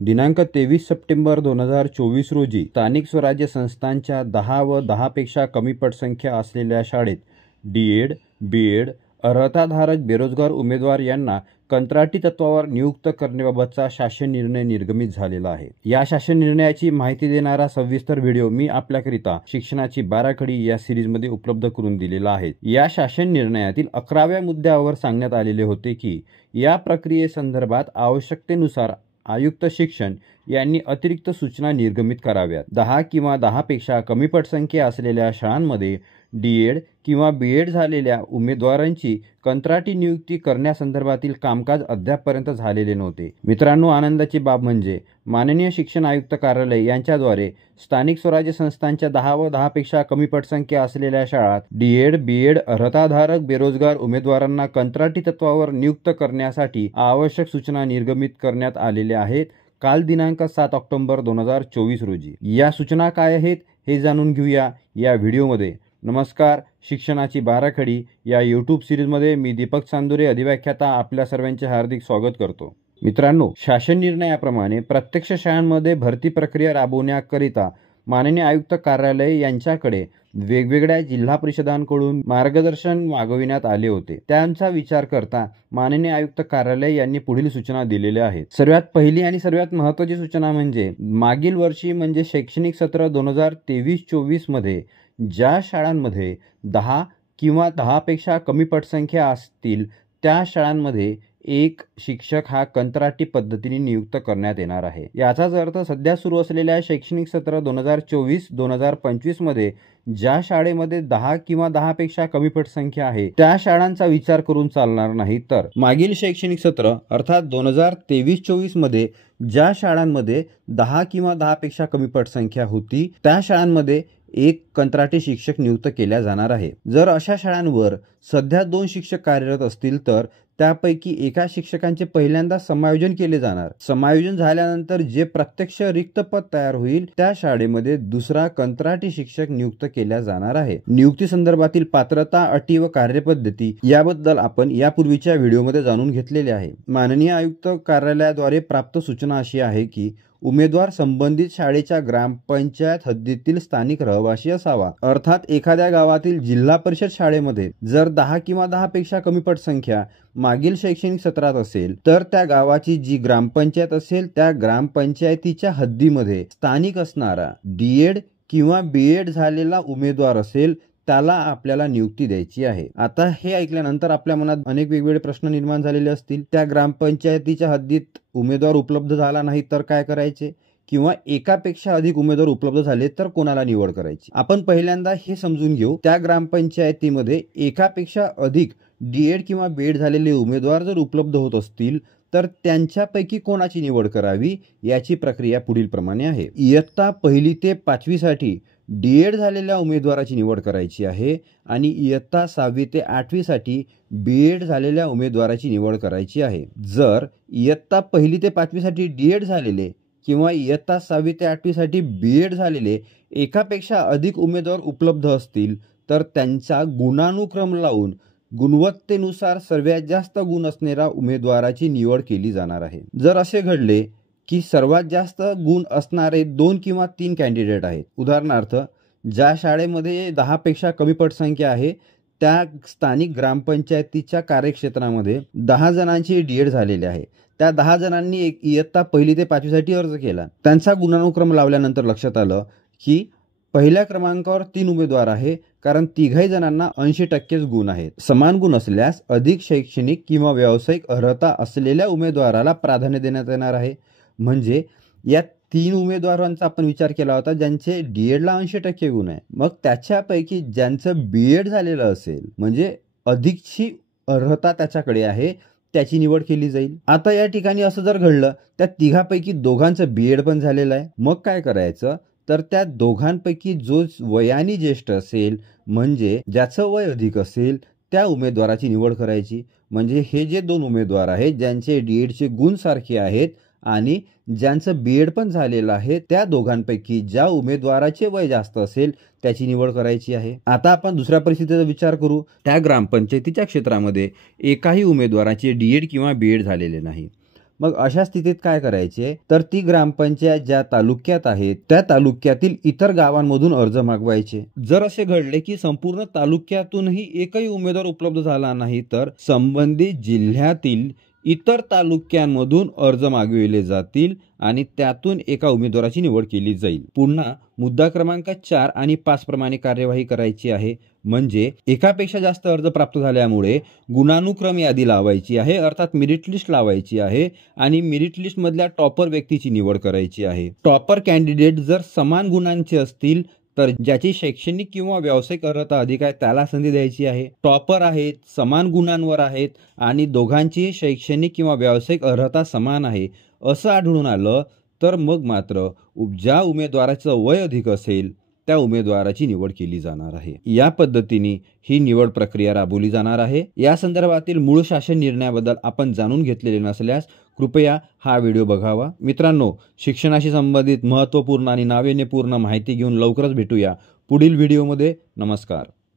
दिनांक 23 सप्टेंबर 2024 रोजी स्थानिक स्वराज्य संस्थांच्या 10 व 10 पेक्षा कमी पटसंख्या असलेल्या शाळेत डी.एड, बी.एड अर्हताधारक बेरोजगार उमेदवार यांना कंत्राटी तत्वावर नियुक्त करण्याबाबतचा शासन निर्णय निर्गमित झालेला आहे। या शासन निर्णयाची माहिती देणारा सविस्तर व्हिडिओ मी आपल्याकरिता शिक्षणाची बाराखडी या सिरीजमध्ये उपलब्ध करून दिलेला आहे। या शासन निर्णयातील 11व्या मुद्द्यावर सांगण्यात आलेले होते की या प्रक्रियेसंदर्भात आवश्यकतेनुसार आयुक्त शिक्षण यांनी अतिरिक्त सूचना निर्गमित कराव्यात। 10 किंवा 10 पेक्षा कमी पटसंख्या असलेल्या शाळांमध्ये डी.एड किंवा बी.एड झालेल्या उमेदवारांची कंत्राटी नियुक्ती करण्यासंदर्भातील कामकाज अद्यापपर्यंत झालेले नव्हते। मित्रांनो, आनंदाची बाब म्हणजे माननीय शिक्षण आयुक्त कार्यालय यांच्याद्वारे स्थानिक स्वराज्य संस्थांच्या 10 व 10 पेक्षा कमी पटसंख्या असलेल्या शाळात डी.एड, बी.एड अर्हताधारक बेरोजगार उमेदवारांना कंत्राटी तत्वावर नियुक्त करण्यासाठी आवश्यक सूचना निर्गमित करण्यात आलेल्या आहेत। काल दिनांक 7 ऑक्टोबर 2024 रोजी या सूचना काय आहेत हे जाणून घेऊया या व्हिडिओमध्ये। नमस्कार, शिक्षणाची बाराखडी या यूट्यूब सिरीजमध्ये मी दीपक चांदुरे अधिव्याख्याता आपल्या सर्वांचे हार्दिक स्वागत करतो। मित्रांनो, शासन निर्णयाप्रमाणे प्रत्यक्ष शाळांमध्ये भरती प्रक्रिया राबवण्याकरिता माननीय आयुक्त कार्यालय यांच्याकडे वेगवेगळ्या जिल्हा परिषदांकडून मार्गदर्शन मागविण्यात आले होते। त्यांचा विचार करता माननीय आयुक्त कार्यालय यांनी पुढील सूचना दिलेल्या आहेत। सर्वात पहिली आणि सर्वात महत्त्वाची सूचना म्हणजे मागील वर्षी म्हणजे शैक्षणिक सत्र 2023-24 मध्ये ज्या शाळांमध्ये 10 किंवा 10 पेक्षा कमी पटसंख्या असतील त्या शाळांमध्ये एक शिक्षक हा कंत्राटी पद्धतीने नियुक्त करण्यात येणार आहे। याचाच अर्थ सध्या सुरू असलेल्या शैक्षणिक सत्र 2024-2025 मध्ये ज्या शाळेमध्ये 10 किंवा 10 पेक्षा कमी पटसंख्या आहे त्या शाळांचा विचार करून चालणार नाही, तर मागील शैक्षणिक सत्र अर्थात 2023-24 मध्ये ज्या शाळांमध्ये 10 किंवा 10 पेक्षा कमी पटसंख्या होती त्या शाळांमध्ये एक कंत्राटी शिक्षक नियुक्त केल्या जाणार आहे। जर अशा शाळांवर सध्या 2 शिक्षक कार्यरत असतील तर त्यापैकी एका शिक्षकांचे पहिल्यांदा समायोजन केले जाणार। समायोजन झाल्यानंतर जे प्रत्यक्ष रिक्त पद तयार होईल त्या शाळेमध्ये दुसरा कंत्राटी शिक्षक नियुक्त केला जाणार आहे। नियुक्ती संदर्भातील पात्रता, अटी व कार्यपद्धती याबद्दल आपण यापूर्वीच्या व्हिडिओमध्ये जाणून घेतलेले आहे। माननीय आयुक्त कार्यालयाद्वारे प्राप्त सूचना अशी आहे की उमेदवार संबंधित शाळेच्या ग्रामपंचायत हद्दीतील स्थानिक रहिवासी असावा। अर्थात एखाद्या गावातील जिल्हा परिषद शाळेमध्ये जर 10 किंवा 10 पेक्षा कमी पटसंख्या मागील शैक्षणिक सत्रात असेल तर त्या गावाची जी ग्रामपंचायत असेल त्या ग्रामपंचायतीच्या हद्दीमध्ये स्थानिक असणारा डी.एड किंवा बी.एड झालेला उमेदवार असेल त्याला आपल्याला नियुक्ती द्यायची आहे। आता हे ऐकल्यानंतर आपल्या मनात अनेक वेगवेगळे प्रश्न निर्माण झालेले असतील। त्या ग्रामपंचायतीच्या हद्दीत उमेदवार उपलब्ध झाला नाही तर काय करायचे, किंवा एकापेक्षा अधिक उमेदवार उपलब्ध झाले तर कोणाला निवड करायची। आपण पहिल्यांदा हे समजून घेऊ, त्या ग्रामपंचायतीमध्ये एकापेक्षा अधिक डी.एड किंवा बी.एड झालेले उमेदवार जर उपलब्ध होत असतील तर त्यांच्यापैकी कोणाची निवड करावी याची प्रक्रिया पुढील प्रमाणे आहे। इयत्ता 1ली ते 5वी साठी डी.एड झालेल्या उमेदवाराची निवड करायची आहे आणि इयत्ता 6वी ते 8वी साठी बी.एड झालेल्या उमेदवाराची निवड करायची आहे। जर इयत्ता 1ली ते 5वी साठी डी.एड झालेले किंवा इयत्ता 6वी ते 8वी साठी बी.एड झालेले एकापेक्षा अधिक उमेदवार उपलब्ध असतील तर त्यांचा गुणानुक्रम लावून गुणवत्तेनुसार सर्वात जास्त गुण असणाऱ्या उमेदवाराची निवड केली जाणार आहे। जर असे घडले की सर्वात जास्त गुण असणारे 2 किंवा 3 कॅन्डिडेट आहेत, उदाहरणार्थ ज्या शाळेमध्ये 10 पेक्षा कमी पटसंख्या आहे त्या स्थानिक ग्रामपंचायतीच्या कार्यक्षेत्रामध्ये 10 जणांची डी.एड झालेले आहे, त्या 10 जणांनी एक इयत्ता 1ली ते 5वी साठी अर्ज केला। त्यांचा गुणानुक्रम लावल्यानंतर लक्षात आलं की पहिल्या क्रमांकावर 3 उमेदवार आहे, कारण तिघही जणांना 80% गुण आहेत। समान गुण असल्यास अधिक शैक्षणिक किंवा व्यावसायिक अर्हता असलेल्या उमेदवाराला प्राधान्य देण्यात येणार आहे। म्हणजे या 3 उमेदवारांचा आपण विचार केला होता ज्यांचे डी.एडला 80% गुण आहे, मग त्याच्यापैकी ज्यांचं बी.एड झालेलं असेल म्हणजे अधिकची अर्हता त्याच्याकडे आहे त्याची निवड केली जाईल। आता या ठिकाणी असं जर घडलं त्या तिघापैकी दोघांचं बी.एड पण झालेलं आहे, मग काय करायचं तर त्या दोघांपैकी जो वयाने ज्येष्ठ असेल म्हणजे ज्याचं वय अधिक असेल त्या उमेदवाराची निवड करायची। म्हणजे हे जे 2 उमेदवार आहेत ज्यांचे डी.एडचे गुण सारखे आहेत आणि ज्यांचं बी.एड पण झालेलं आहे त्या दोघांपैकी ज्या उमेदवाराचे वय जास्त असेल त्याची निवड करायची आहे। आता आपण दुसऱ्या परिस्थितीचा विचार करू। त्या ग्रामपंचायतीच्या क्षेत्रामध्ये एकाही उमेदवाराचे डी.एड किंवा बी.एड झालेले नाही, मग अशा स्थितीत काय करायचे, तर ती ग्रामपंचायत ज्या तालुक्यात आहे त्या तालुक्यातील इतर गावांमधून अर्ज मागवायचे. जर असे घडले की संपूर्ण तालुक्यातूनही एकही उमेदवार उपलब्ध झाला नाही, तर संबंधित जिल्ह्यातील इतर तालुक्यांमधून अर्ज मागविले जातील आणि त्यातून एका उमेदवाराची निवड केली जाईल. पुन्हा मुद्दा क्रमांक 4 आणि 5 प्रमाणे कार्यवाही करायची आहे. म्हणजे एकापेक्षा जास्त अर्ज प्राप्त झाल्यामुळे गुणानुक्रम यादी लावायची आहे, अर्थात मेरिट लिस्ट लावायची आहे आणि मेरिट लिस्ट मधल्या टॉपर व्यक्तीची निवड करायची आहे. टॉपर कॅन्डिडेट जर समान गुणांचे असतील तर ज्याची शैक्षणिक किंवा व्यावसायिक अर्हता अधिक आहे त्याला संधी द्यायची आहे. टॉपर आहेत, समान गुणांवर आहेत आणि दोघांची शैक्षणिक किंवा व्यावसायिक अर्हता समान आहे असं आढळून आलं तर मग मात्र ज्या उमेदवाराचं वय अधिक असेल त्या उमेदवाराची निवड केली जाणार आहे. या पद्धतीने ही निवड प्रक्रिया राबवली जाणार आहे. या संदर्भातील मूळ शासन निर्णयाबद्दल आपण जाणून घेतलेले नसल्यास कृपया हा व्हिडिओ बघावा. मित्रांनो, शिक्षणाशी संबंधित महत्त्वपूर्ण आणि नाविन्यपूर्ण माहिती घेऊन लवकरच भेटूया पुढील व्हिडिओमध्ये. नमस्कार.